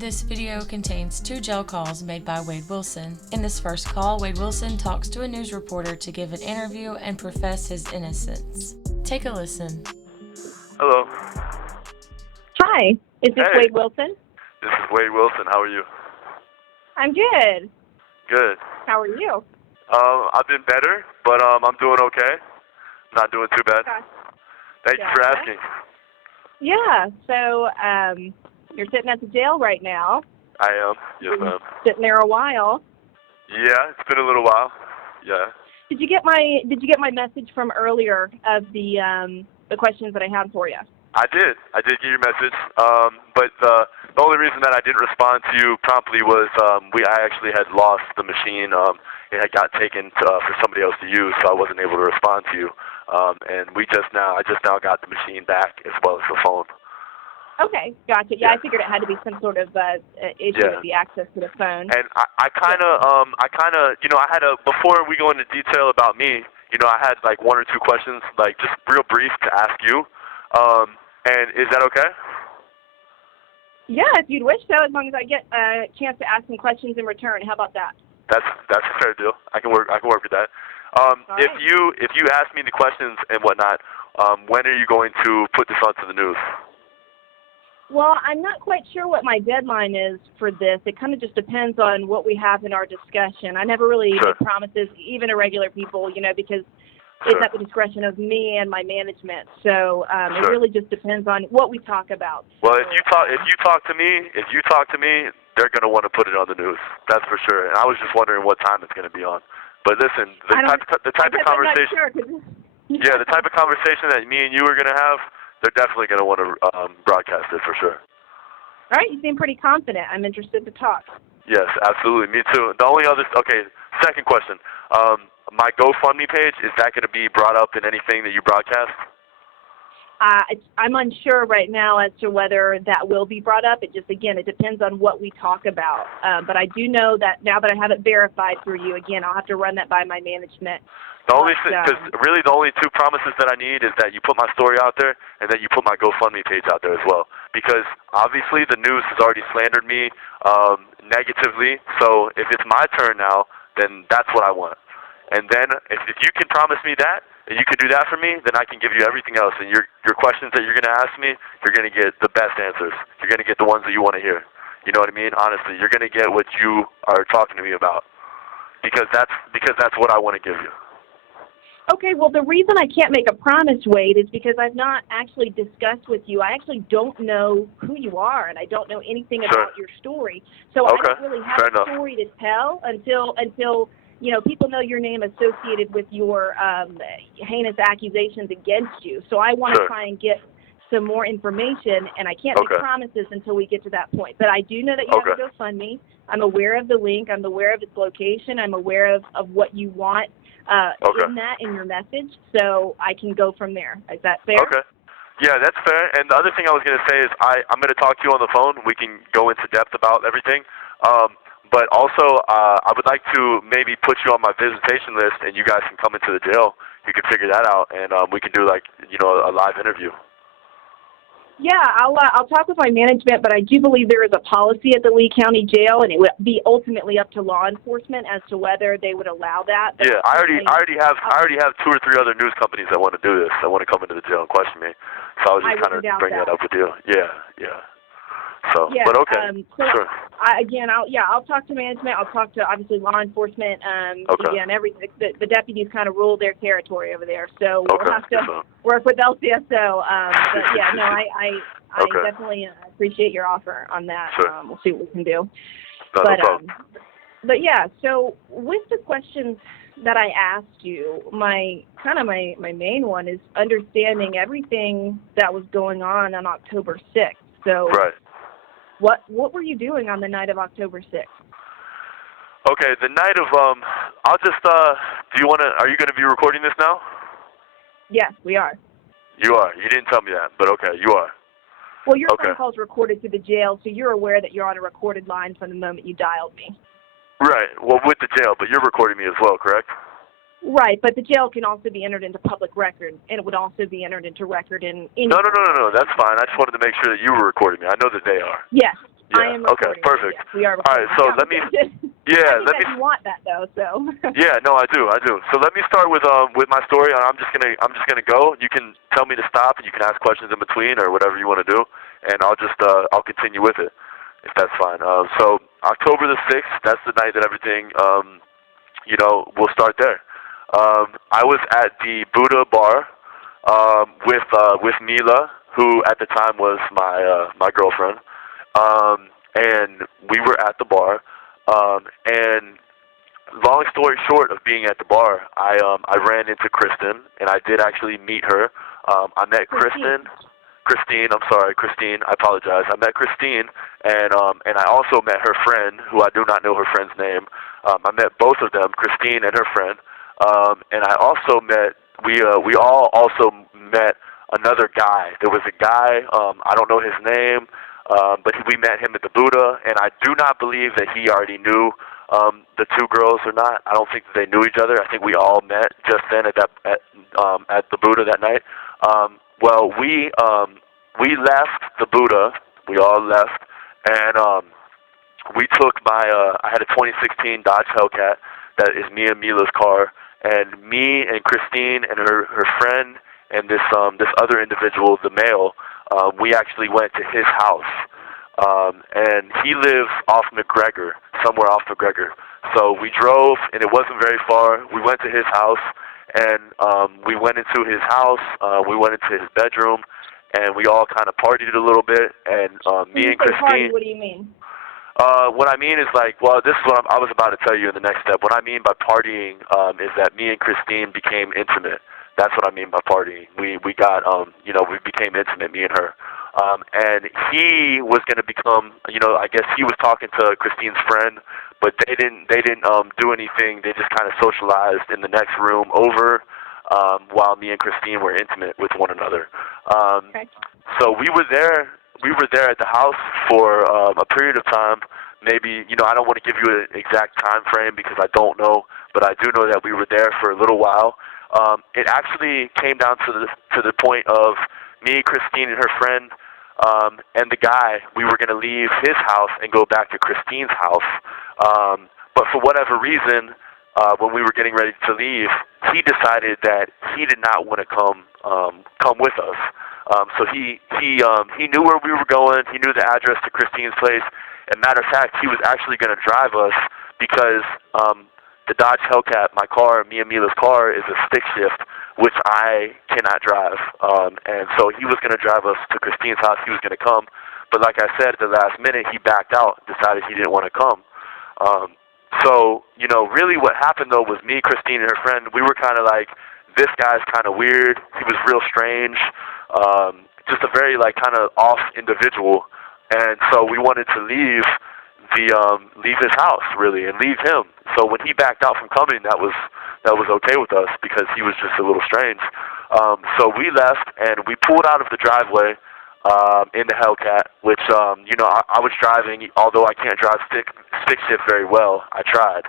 This video contains 2 jail calls made by Wade Wilson. In this first call, Wade Wilson talks to a news reporter to give an interview and profess his innocence. Take a listen. Hello. Hi, is this Hey. Wade Wilson? This is Wade Wilson. How are you? I'm good. Good. How are you? I've been better, but I'm doing okay. Not doing too bad. Gotcha. Thank you for asking. Yeah, so you're sitting at the jail right now. I am. Yes, ma'am. Sitting there a while. Yeah, it's been a little while. Yeah. Did you get my message from earlier of the questions that I had for you? I did get your message. But the only reason that I didn't respond to you promptly was I actually had lost the machine. It had got taken for somebody else to use, so I wasn't able to respond to you. And I just now got the machine back as well as the phone. Okay, gotcha. Yeah, I figured it had to be some sort of issue with the access to the phone. And I kind of, I had before we go into detail about me, I had like 1 or 2 questions, like just real brief to ask you. And is that okay? Yeah, if you'd wish so, as long as I get a chance to ask some questions in return. How about that? That's a fair deal. I can work with that. If you ask me the questions and whatnot, when are you going to put this onto the news? Well, I'm not quite sure what my deadline is for this. It kind of just depends on what we have in our discussion. I never really make promises, even to regular people, because it's at the discretion of me and my management. So it really just depends on what we talk about. Well, if you talk to me, they're going to want to put it on the news. That's for sure. And I was just wondering what time it's going to be on. But listen, the type of conversation, the type of conversation that me and you are going to have, they're definitely going to want to broadcast it for sure. All right, you seem pretty confident. I'm interested to talk. Yes, absolutely. Me too. The only other, second question. My GoFundMe page, is that going to be brought up in anything that you broadcast? I'm unsure right now as to whether that will be brought up. It depends on what we talk about. But I do know that now that I have it verified through you, again, I'll have to run that by my management. The only 2 promises that I need is that you put my story out there and that you put my GoFundMe page out there as well. Because obviously the news has already slandered me negatively. So if it's my turn now, then that's what I want. And then if you can promise me that, and you can do that for me, then I can give you everything else. And your questions that you're going to ask me, you're going to get the best answers. You're going to get the ones that you want to hear. You know what I mean? Honestly, you're going to get what you are talking to me about. Because that's what I want to give you. Okay, well, the reason I can't make a promise, Wade, is because I've not actually discussed with you. I actually don't know who you are, and I don't know anything about your story. So I don't really have a story to tell until people know your name associated with your heinous accusations against you. So I want to try and get some more information, and I can't make promises until we get to that point. But I do know that you have a GoFundMe. I'm aware of the link. I'm aware of its location. I'm aware of what you want in your message, so I can go from there. Is that fair? Okay. Yeah, that's fair. And the other thing I was going to say is I'm going to talk to you on the phone. We can go into depth about everything. But also, I would like to maybe put you on my visitation list, and you guys can come into the jail. You can figure that out, and we can do a live interview. Yeah, I'll talk with my management, but I do believe there is a policy at the Lee County Jail, and it would be ultimately up to law enforcement as to whether they would allow that. But yeah, I already have 2 or 3 other news companies that want to do this. That want to come into the jail and question me. So I was just kind of bringing that up with you. Yeah. So, yeah, but okay, sure. I'll talk to management. I'll talk to obviously law enforcement. Again, everything. The deputies kind of rule their territory over there, so we'll have to work with LCSO. But yeah, no, I definitely appreciate your offer on that. Sure. We'll see what we can do. No problem. But yeah, so with the questions that I asked you, my main one is understanding everything that was going on October 6th. So. Right. What were you doing on the night of October 6th? Okay, the night of I'll just are you going to be recording this now? Yes, we are. You are. You didn't tell me that, but okay, you are. Well, your phone call's recorded to the jail, so you're aware that you're on a recorded line from the moment you dialed me. Right. Well, with the jail, but you're recording me as well, correct? Right, but the jail can also be entered into public record, and it would also be entered into record in... No, that's fine. I just wanted to make sure that you were recording me. I know that they are. Yes. Yeah. I am recording. Okay, perfect. Yes, we are recording. All right, so let me. Yeah, let me. You want that though, so. Yeah, no, I do. So let me start with my story, and I'm just gonna go. You can tell me to stop, and you can ask questions in between or whatever you want to do, and I'll continue with it if that's fine. So October the 6th, that's the night that everything we'll start there. I was at the Buddha bar with Mila, who at the time was my girlfriend, and we were at the bar, and long story short of being at the bar, I ran into Kristen, and I did actually meet her. I met Kristen. Kristine, I'm sorry, Kristine, I apologize. I met Kristine, and I also met her friend, who I do not know her friend's name. I met both of them, Kristine and her friend, and I also met, we all also met another guy. There was a guy, I don't know his name, but we met him at the Buddha, and I do not believe that he already knew the two girls or not. I don't think that they knew each other. I think we all met just then at the Buddha that night. Well, we left the Buddha. We all left, and we took I had a 2016 Dodge Hellcat that is me and Mila's car, and me and Kristine and her friend and this other individual, the male, we actually went to his house, and he lives off McGregor, somewhere off McGregor. So we drove, and it wasn't very far. We went to his house, and we went into his house. We went into his bedroom, and we all kind of partied a little bit. And me and Kristine. Party, what do you mean? What I mean is this is what I was about to tell you in the next step. What I mean by partying is that me and Kristine became intimate. That's what I mean by partying. We got we became intimate, me and her. And he was going to become, I guess he was talking to Kristine's friend, but they didn't do anything. They just kind of socialized in the next room over, while me and Kristine were intimate with one another. Okay. So we were there at the house for a period of time. Maybe, I don't want to give you an exact time frame because I don't know, but I do know that we were there for a little while. It actually came down to the point of me, Kristine, and her friend, and the guy. We were going to leave his house and go back to Kristine's house. But for whatever reason, when we were getting ready to leave, he decided that he did not want to come with us. So he knew where we were going. He knew the address to Kristine's place. As a matter of fact, he was actually going to drive us because the Dodge Hellcat, my car, me and Mila's car, is a stick shift, which I cannot drive. And so he was going to drive us to Kristine's house. He was going to come. But like I said, at the last minute, he backed out, decided he didn't want to come. So, really what happened, though, was me, Kristine, and her friend, we were kind of like, this guy's kind of weird. He was real strange. Just a very, kind of off individual. And so we wanted to leave his house, really, and leave him. So when he backed out from coming, that was okay with us because he was just a little strange. So we left, and we pulled out of the driveway in the Hellcat, which, I was driving, although I can't drive stick shift very well. I tried.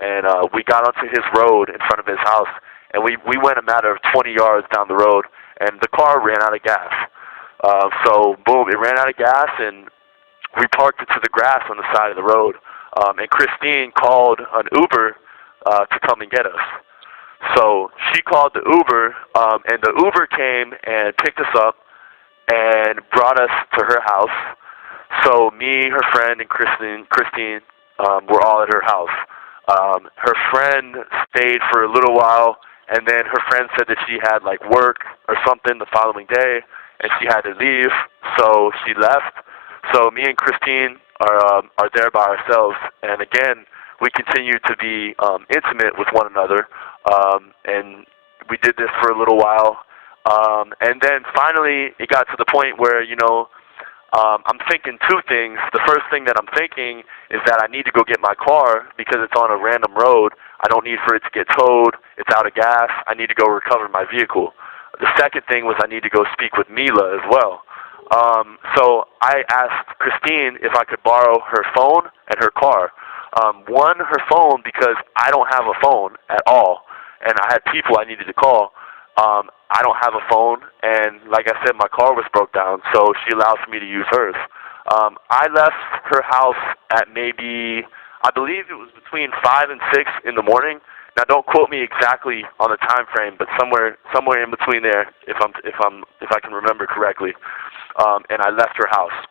And we got onto his road in front of his house, and we went a matter of 20 yards down the road, and the car ran out of gas. So, boom, it ran out of gas, and we parked it to the grass on the side of the road. And Kristine called an Uber to come and get us. So she called the Uber, and the Uber came and picked us up and brought us to her house. So me, her friend, and Kristine were all at her house. Her friend stayed for a little while, and then her friend said that she had work or something the following day, and she had to leave, so she left. So me and Kristine are there by ourselves, and again, we continue to be intimate with one another, and we did this for a little while, and then finally it got to the point where, I'm thinking two things. The first thing that I'm thinking is that I need to go get my car because it's on a random road. I don't need for it to get towed. It's out of gas. I need to go recover my vehicle. The second thing was I need to go speak with Mila as well. So I asked Kristine if I could borrow her phone and her car. One, her phone, because I don't have a phone at all, and I had people I needed to call. I don't have a phone, and like I said, my car was broke down, so she allows me to use hers. I left her house at maybe, I believe it was between 5 and 6 in the morning. Now, don't quote me exactly on the time frame, but somewhere in between there, if I can remember correctly. And I left her house.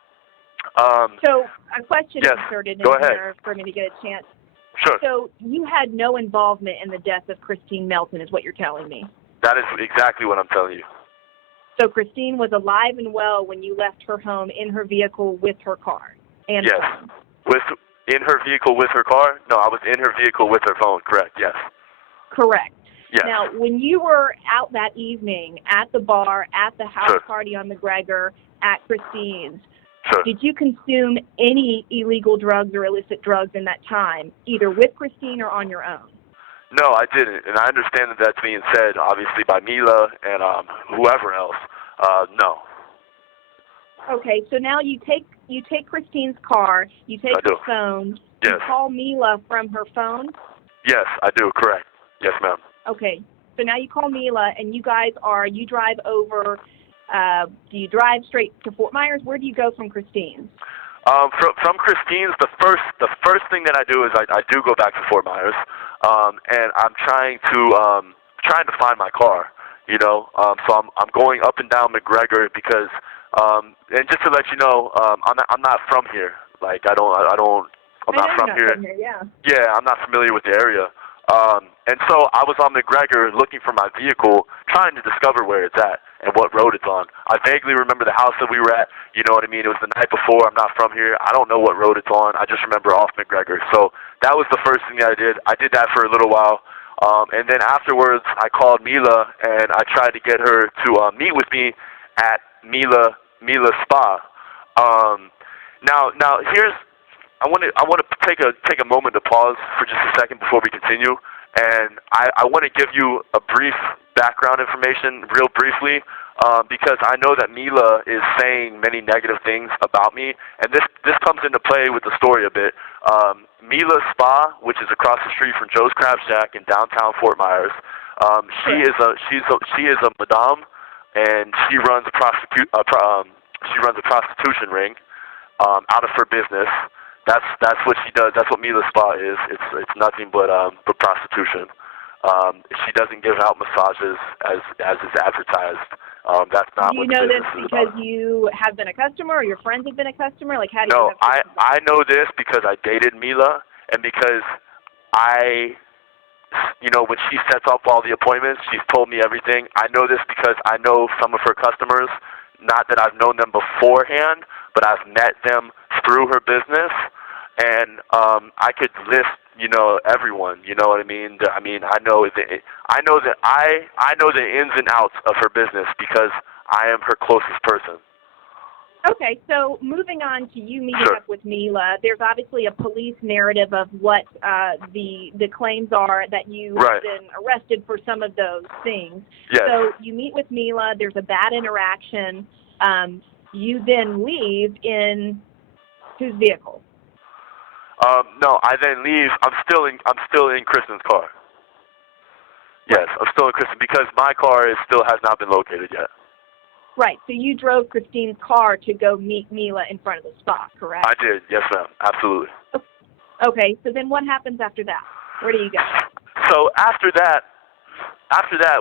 So a question yes, inserted in go ahead. here for me to get a chance. Sure. So you had no involvement in the death of Kristine Melton, is what you're telling me? That is exactly what I'm telling you. So Kristine was alive and well when you left her home in her vehicle with her car and yes. phone. In her vehicle with her car? No, I was in her vehicle with her phone, correct, yes. Correct. Yes. Now, when you were out that evening at the bar, at the house sure. party on McGregor, at Kristine's, sure. did you consume any illegal drugs or illicit drugs in that time, either with Kristine or on your own? No, I didn't, and I understand that that's being said, obviously, by Mila and whoever else. No. Okay, so now you take Kristine's car, you take her phone, yes. you call Mila from her phone? Yes, I do, correct. Yes, ma'am. Okay, so now you call Mila, and you drive over, do you drive straight to Fort Myers? Where do you go from Kristine's? From Kristine's, the first thing that I do is I do go back to Fort Myers, and I'm trying to find my car, you know. So I'm going up and down McGregor because, and just to let you know, I'm not from here. Like I'm not from here. Yeah, I'm not familiar with the area. And so I was on McGregor looking for my vehicle, trying to discover where it's at and what road it's on. I vaguely remember the house that we were at. You know what I mean? It was the night before. I'm not from here. I don't know what road it's on. I just remember off McGregor. So that was the first thing that I did. I did that for a little while. And then afterwards, I called Mila, and I tried to get her to meet with me at Mila's spa. Now here's, I want to take a moment to pause for just a second before we continue, and I want to give you a brief background information, real briefly, because I know that Mila is saying many negative things about me, and this comes into play with the story a bit. Mila's Spa, which is across the street from Joe's Crab Shack in downtown Fort Myers, she is a madame, and she runs a prostitution ring out of her business. That's what she does. That's what Mila's Spa is. It's nothing but prostitution. She doesn't give out massages as is advertised. That's not. Do you know this because you have been a customer, or your friends have been a customer? Like, how do you? No, I know this because I dated Mila, and because when she sets up all the appointments, she's told me everything. I know this because I know some of her customers. Not that I've known them beforehand, but I've met them through her business, and I could list, everyone. You know what I mean? I know the ins and outs of her business because I am her closest person. Okay, so moving on to you meeting up with Mila, there's obviously a police narrative of what the claims are that you have been arrested for some of those things. Yes. So you meet with Mila, there's a bad interaction, you then leave in whose vehicle? No, I then leave. I'm still in Kristen's car. Yes, I'm still in Kristen because my car still has not been located yet. Right, so you drove Kristine's car to go meet Mila in front of the spa, correct? I did, yes ma'am, absolutely. Okay, so then what happens after that? Where do you go? So after that,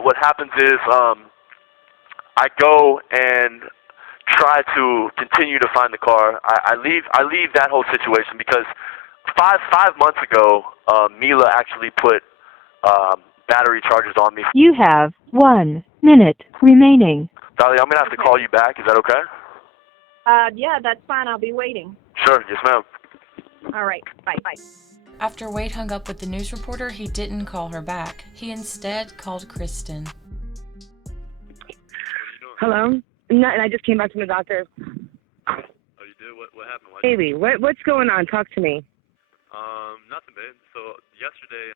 what happens is I go and try to continue to find the car. I leave that whole situation because five months ago, Mila actually put battery charges on me. You have 1 minute remaining. Dahlia, I'm going to have to call you back. Is that okay? Yeah, that's fine. I'll be waiting. Sure. Yes, ma'am. All right. Bye. After Wade hung up with the news reporter, he didn't call her back. He instead called Kristen. Hello? No, and I just came back from the doctor. Oh, you did? What happened? Baby, what's going on? Talk to me. Nothing, babe. So yesterday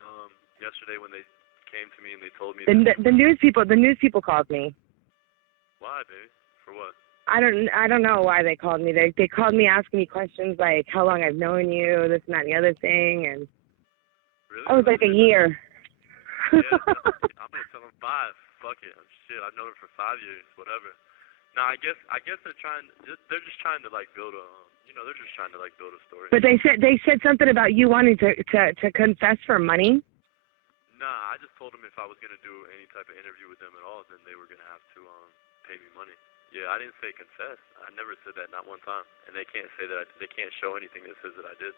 when they came to me and they told me the news people called me. Why, baby? For what? I don't know why they called me. They called me asking me questions like how long I've known you, this and that and the other thing, and really? I was like a year. Yeah, I'm gonna tell them 5. Fuck it. Shit, I've known her for 5 years. Whatever. No, I guess they're just trying to like build a, they're just trying to like build a story. But they said something about you wanting to confess for money. Nah, I just told them if I was gonna do any type of interview with them at all, then they were gonna have to pay me money. Yeah, I didn't say confess. I never said that, not one time. And they can't say that. They can't show anything that says that I did,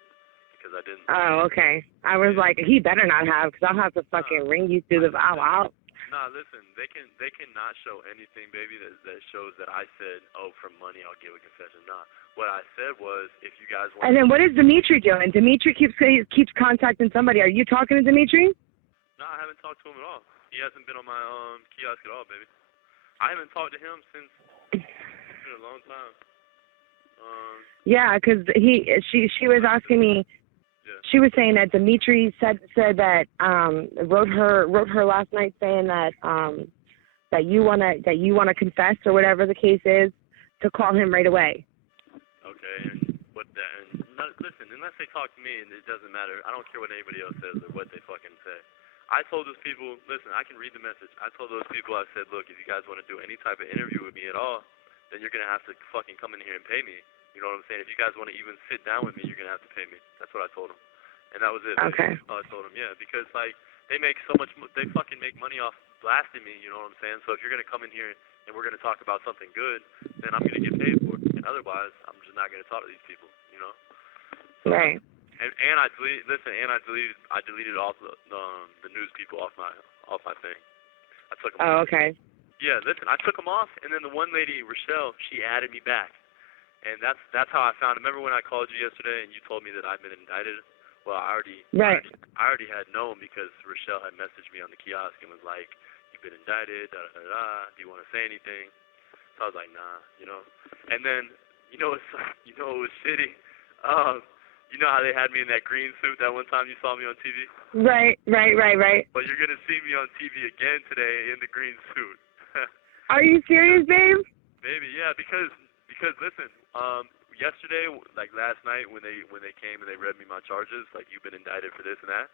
because I didn't. Oh, okay. I was like, he better not have, because I'll have to fucking ring you through the wow. Nah, listen, they cannot show anything, baby, that shows that I said, oh, for money I'll give a confession. Nah. What I said was, if you guys want. And then what is Dimitri doing? Dimitri keeps contacting somebody. Are you talking to Dimitri? No, I haven't talked to him at all. He hasn't been on my kiosk at all, baby. I haven't talked to him since it's been a long time. Yeah, because she was asking me. Yeah. She was saying that Dimitri said that wrote her last night saying that that you wanna confess or whatever the case is, to call him right away. Okay, and listen, unless they talk to me, and it doesn't matter. I don't care what anybody else says or what they fucking say. I told those people, listen, I can read the message. I told those people, I said, look, if you guys want to do any type of interview with me at all, then you're going to have to fucking come in here and pay me. You know what I'm saying? If you guys want to even sit down with me, you're going to have to pay me. That's what I told them. And that was it. Okay. That's all I told them, yeah, because, like, they fucking make money off blasting me, you know what I'm saying? So if you're going to come in here and we're going to talk about something good, then I'm going to get paid for it. And otherwise, I'm just not going to talk to these people, you know? Right. And I deleted all the news people off my thing. I took them off. Oh, okay. Yeah, listen, I took them off, and then the one lady, Rochelle, she added me back, and that's how I found it. Remember when I called you yesterday and you told me that I'd been indicted? Well, I already had known, because Rochelle had messaged me on the kiosk and was like, "You've been indicted. Da da da. Do you want to say anything?" So I was like, "Nah," you know. And then it was shitty. You know how they had me in that green suit that one time you saw me on TV? Right. But you're going to see me on TV again today in the green suit. Are you serious, babe? Maybe, yeah, because listen, yesterday, like last night when they came and they read me my charges, like, you've been indicted for this and that.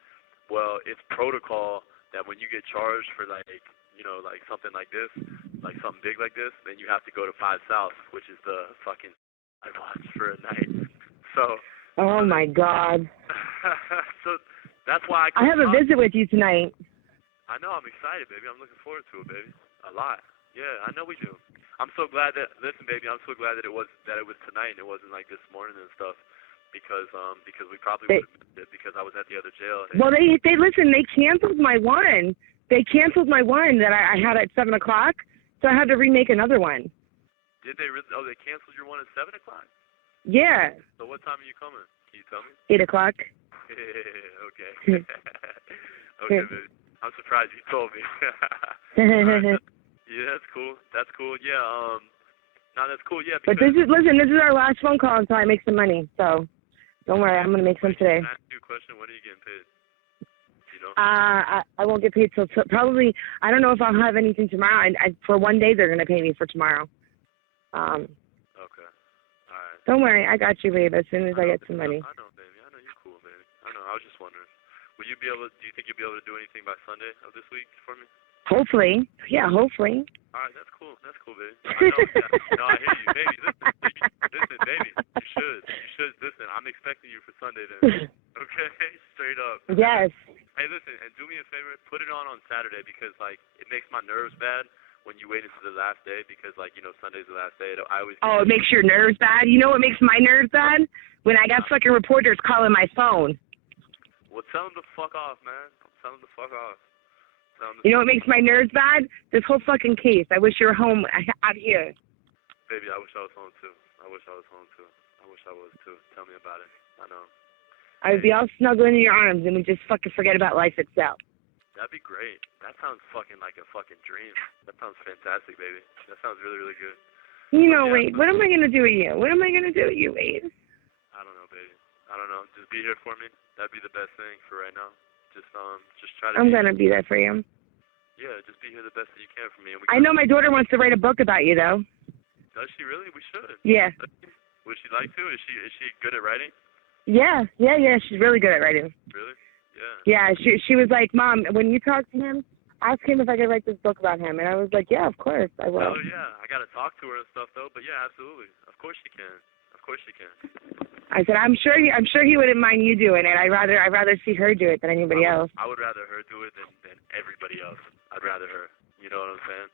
Well, it's protocol that when you get charged for like something like this, like something big like this, then you have to go to 5 South, which is the fucking watch for a night. So oh my God. So that's why I have a visit with you tonight. I know, I'm excited, baby. I'm looking forward to it, baby. A lot. Yeah, I know we do. I'm so glad that I'm so glad that it was tonight and it wasn't like this morning and stuff, because we probably would have missed it, because I was at the other jail. Well, they listen, they canceled my one. They canceled my one that I had at 7 o'clock, so I had to remake another one. Did they really? Oh, they canceled your one at 7 o'clock? Yeah. So what time are you coming? Can you tell me? 8 o'clock. Okay. Okay, baby. I'm surprised you told me. Right. Yeah, that's cool. Yeah, no, that's cool. Yeah. But this is our last phone call until I make some money. So don't worry, I'm gonna make some today. Can I ask you a question? When are you getting paid? You know? I won't get paid till probably. I don't know if I'll have anything tomorrow. For one day, they're gonna pay me for tomorrow. Okay. All right. Don't worry, I got you, babe. As soon as I get some money. I know, baby. I know you're cool, baby. I know. I was just wondering. Do you think you'll be able to do anything by Sunday of this week for me? Hopefully. Yeah, hopefully. All right, that's cool. That's cool, baby. I know. Yeah. No, I hear you, baby. Listen, baby. You should. Listen, I'm expecting you for Sunday then. Okay? Straight up. Yes. Hey, listen, and do me a favor. Put it on Saturday, because, like, it makes my nerves bad when you wait until the last day, because, like, Sunday's the last day. It makes your nerves bad? You know what makes my nerves bad? When I got fucking reporters calling my phone. Well, tell them to fuck off, man. Tell them to fuck off. You know what makes my nerves bad? This whole fucking case. I wish you were home out here. Baby, I wish I was home, too. I wish I was too. Tell me about it. I know. I would be all snuggled in your arms and we just fucking forget about life itself. That'd be great. That sounds fucking like a fucking dream. That sounds fantastic, baby. That sounds really, really good. Wait, what am I going to do with you? Wade? I don't know, baby. I don't know. Just be here for me. That'd be the best thing for right now. Just try to. I'm going to be there for you. Yeah, just be here the best that you can for me. I know my daughter wants to write a book about you, though. Does she really? We should. Yeah. Would she like to? Is she good at writing? Yeah. She's really good at writing. Really? Yeah. Yeah. She was like, Mom, when you talk to him, ask him if I could write this book about him. And I was like, yeah, of course, I will. Oh, yeah. I got to talk to her and stuff, though. But, yeah, absolutely. Of course you can. Of course you can. I said, I'm sure he wouldn't mind you doing it. I'd rather see her do it than anybody else. I would rather her do it than everybody else. I'd rather her. You know what I'm saying?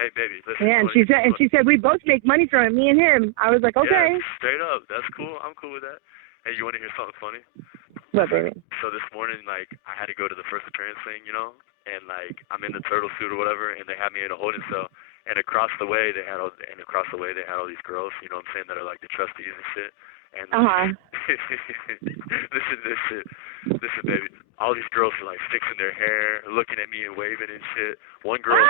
Hey, baby, listen. Yeah, and she said we both make money from it, me and him. I was like, okay. Yeah, straight up. That's cool. I'm cool with that. Hey, you want to hear something funny? What, baby? So this morning, like, I had to go to the first appearance thing, you know, and like I'm in the turtle suit or whatever, and they had me in a holding cell. And across the way they had all these girls, you know what I'm saying, that are like the trustees and shit. And listen, baby. All these girls are like fixing their hair, looking at me and waving and shit. One girl,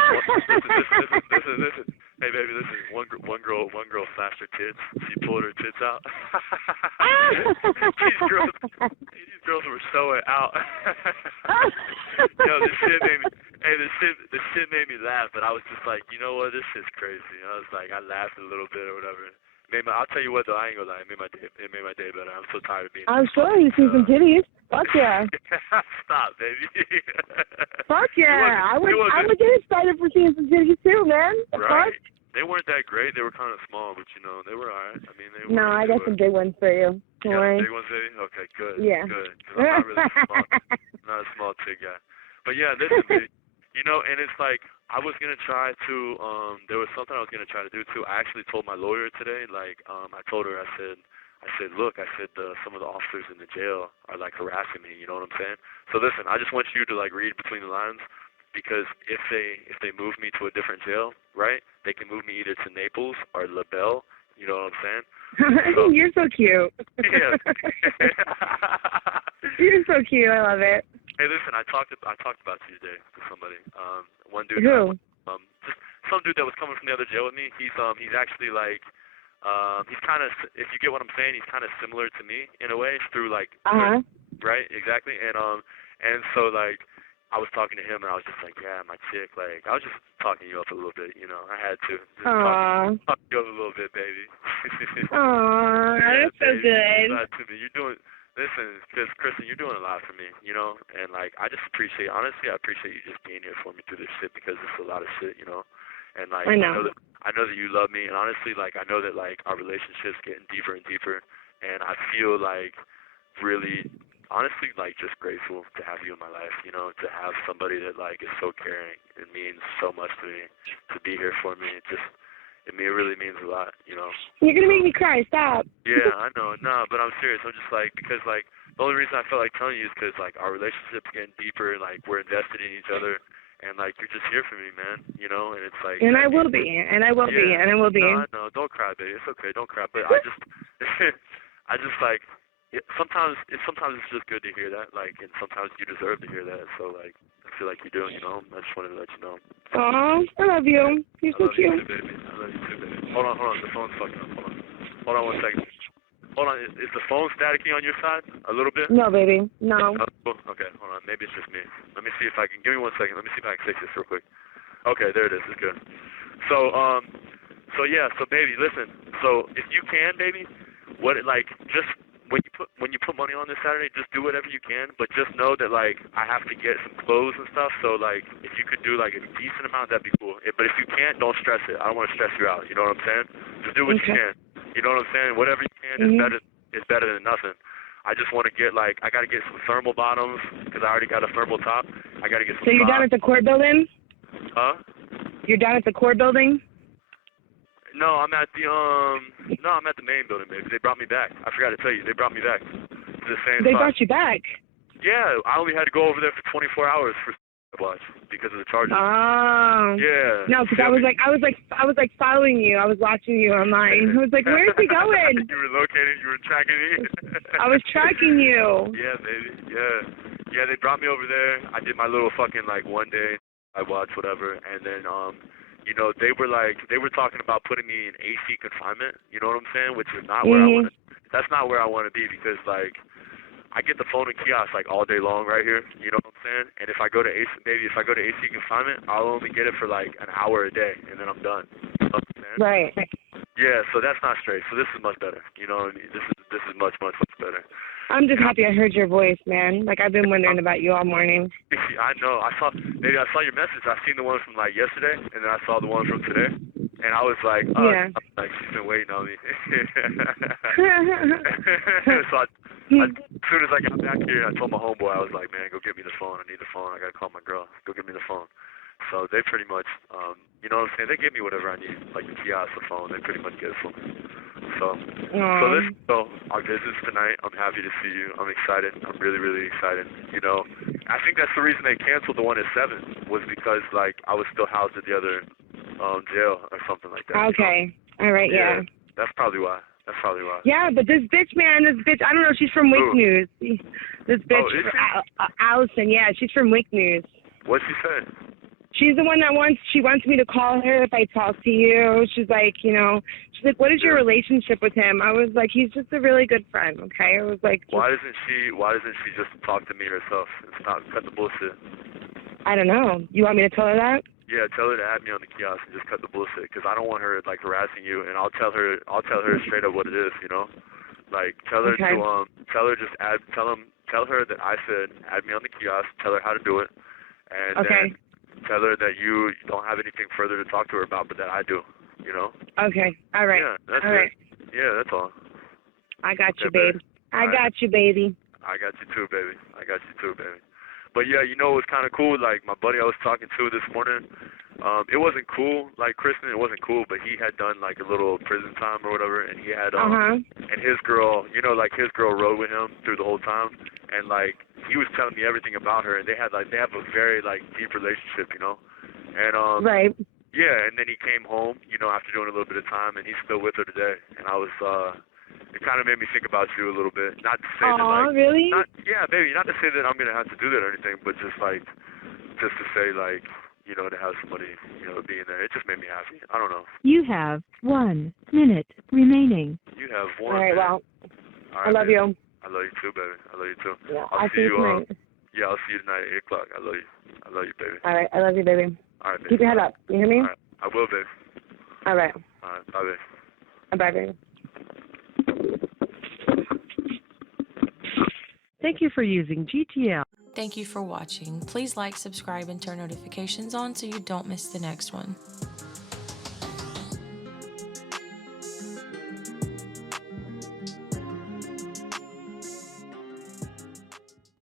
listen. Hey, baby, listen. One girl flashed her tits. She pulled her tits out. These girls were showing out. Yo, this shit made me laugh, but I was just like, you know what, this shit's crazy. I was like, I laughed a little bit or whatever. I'll tell you what though, I ain't gonna lie, it made my day better. I'm so tired of being. I'm sure you see some titties. Fuck yeah. Stop, baby. Fuck yeah. I would get excited for seeing some titties too, man. Right. Fuck? They weren't that great. They were kind of small, but you know, they were alright. I mean, they were. No, I got some big ones for you. You got big ones, baby? Okay, good. Yeah. Good. Because I'm not really small. I'm not a small chick guy. But yeah, listen, baby. You know, and it's like, I was going to try to, there was something I was going to try to do too. I actually told my lawyer today, like, I told her, I said, look, some of the officers in the jail are like harassing me, you know what I'm saying? So listen, I just want you to like read between the lines, because if they move me to a different jail, right, they can move me either to Naples or La Belle, you know what I'm saying? So, you're so cute. Yeah. You're so cute. I love it. Hey, listen, I talked about you today to somebody. One dude. Who? Just some dude that was coming from the other jail with me. He's actually like, he's kind of, if you get what I'm saying, he's kind of similar to me in a way. It's through like, right, exactly. And so like, I was talking to him and I was just like, yeah, my chick, like, I was just talking you up a little bit, you know. I had to. Just talk you up a little bit, baby. Aww, yeah, that's so good. You're doing. Listen, because Kristen, you're doing a lot for me, you know, and like I just appreciate, honestly, I appreciate you just being here for me through this shit, because it's a lot of shit, you know, and like I know that you love me, and honestly, like I know that like our relationship's getting deeper and deeper, and I feel like really, honestly, like just grateful to have you in my life, you know, to have somebody that like is so caring. It means so much to me to be here for me. It really means a lot, you know. You're going to make me cry. Stop. Yeah, I know. No, but I'm serious. I'm just like, because like, the only reason I felt like telling you is because like our relationship's getting deeper, and like we're invested in each other, and like you're just here for me, man, you know, and it's like. And I will be, and I will be, and I will be. No, I know. Don't cry, baby. It's okay. Don't cry. But I just like, sometimes it's just good to hear that, like, and sometimes you deserve to hear that. So like, I feel like you do, you know. I just wanted to let you know. Aw, I love you. You're so cute. I love you too, baby. I love you too, baby. Hold on. The phone's fucking up. Hold on 1 second. Hold on. Is the phone staticky on your side? A little bit? No, baby. No. Okay, hold on. Maybe it's just me. Let me see if I can. Give me 1 second. Let me see if I can fix this real quick. Okay, there it is. It's good. So yeah. So baby, listen. So if you can, baby, just. When you put money on this Saturday, just do whatever you can, but just know that like I have to get some clothes and stuff. So like if you could do like a decent amount, that'd be cool. But if you can't, don't stress it. I don't want to stress you out. You know what I'm saying? Just do what you can. You know what I'm saying? Whatever you can is better than nothing. I just want to get I got to get some thermal bottoms because I already got a thermal top. I got to get some. So you're down at the court building? Huh? You're down at the court building? No, I'm at the main building, baby. They brought me back. I forgot to tell you, they brought me back to the same spot. They brought you back? Yeah, I only had to go over there for 24 hours for watch because of the charges. Oh. Yeah. No, because I was like following you. I was watching you online. I was like, where is he going? You were located. You were tracking me. I was tracking you. Yeah, baby. Yeah. They brought me over there. I did my little fucking like 1 day. I watched whatever, and then you know, they were talking about putting me in AC confinement, you know what I'm saying? Which is not where that's not where I want to be, because like I get the phone and kiosk like all day long right here, you know what I'm saying? And if I go to AC confinement, I'll only get it for like an hour a day, and then I'm done. You know what I'm saying? Right. Yeah, so that's not straight. So this is much better. You know, this is much better. I'm just happy I heard your voice, man. Like, I've been wondering about you all morning. I know. I saw your message. I seen the one from, like, yesterday, and then I saw the one from today. And I was like, oh, yeah. Like, she's been waiting on me. So as soon as I got back here, I told my homeboy, I was like, man, go get me the phone. I need the phone. I got to call my girl. Go get me the phone. So they pretty much, you know what I'm saying? They give me whatever I need, like the kiosk, the phone. They pretty much get it for me. So our visits tonight. I'm happy to see you. I'm excited. I'm really, really excited. You know, I think that's the reason they canceled the one at 7 was because, like, I was still housed at the other jail or something like that. Okay. All right, yeah. That's probably why. Yeah, but this bitch, I don't know, she's from Wake News. This bitch, Allison, yeah, she's from Wake News. What'd she say? She's the one that she wants me to call her if I talk to you. She's like, you know, what is your relationship with him? I was like, he's just a really good friend, okay? I was like, why doesn't she just talk to me herself and stop cut the bullshit? I don't know. You want me to tell her that? Yeah, tell her to add me on the kiosk and just cut the bullshit, because I don't want her, like, harassing you, and I'll tell her straight up what it is, you know? Like, tell her to tell her that I said add me on the kiosk, tell her how to do it, and then tell her that you don't have anything further to talk to her about, but that I do, you know? Okay, all right. Yeah, that's all right. Yeah, that's all. I got you, babe. I got you, baby. I got you too, baby. But yeah, you know, it was kind of cool. Like, my buddy I was talking to this morning, it wasn't cool, like Kristen, it wasn't cool, but he had done, like, a little prison time or whatever, and he had, and his girl, you know, like, his girl rode with him through the whole time, and, like, he was telling me everything about her, and they have a very, like, deep relationship, you know, and, right. Yeah, and then he came home, you know, after doing a little bit of time, and he's still with her today, and I was, it kind of made me think about you a little bit. Not to say that, like, really? Yeah, baby, not to say that I'm going to have to do that or anything, but just to say, like, you know, to have somebody, you know, being there. It just made me happy. I don't know. You have 1 minute remaining. You have 1 minute. All right, well, all right, I love baby. you. I love you too, baby. I love you too. Yeah, I'll see you tonight. Yeah, I'll see you tonight at 8 o'clock. I love you. I love you, baby. All right, I love you, baby. All right, baby. Keep your head up. You hear me? All right. I will, baby. All right. All right, bye, baby. Bye, baby. Thank you for using GTL. Thank you for watching. Please like, subscribe, and turn notifications on so you don't miss the next one.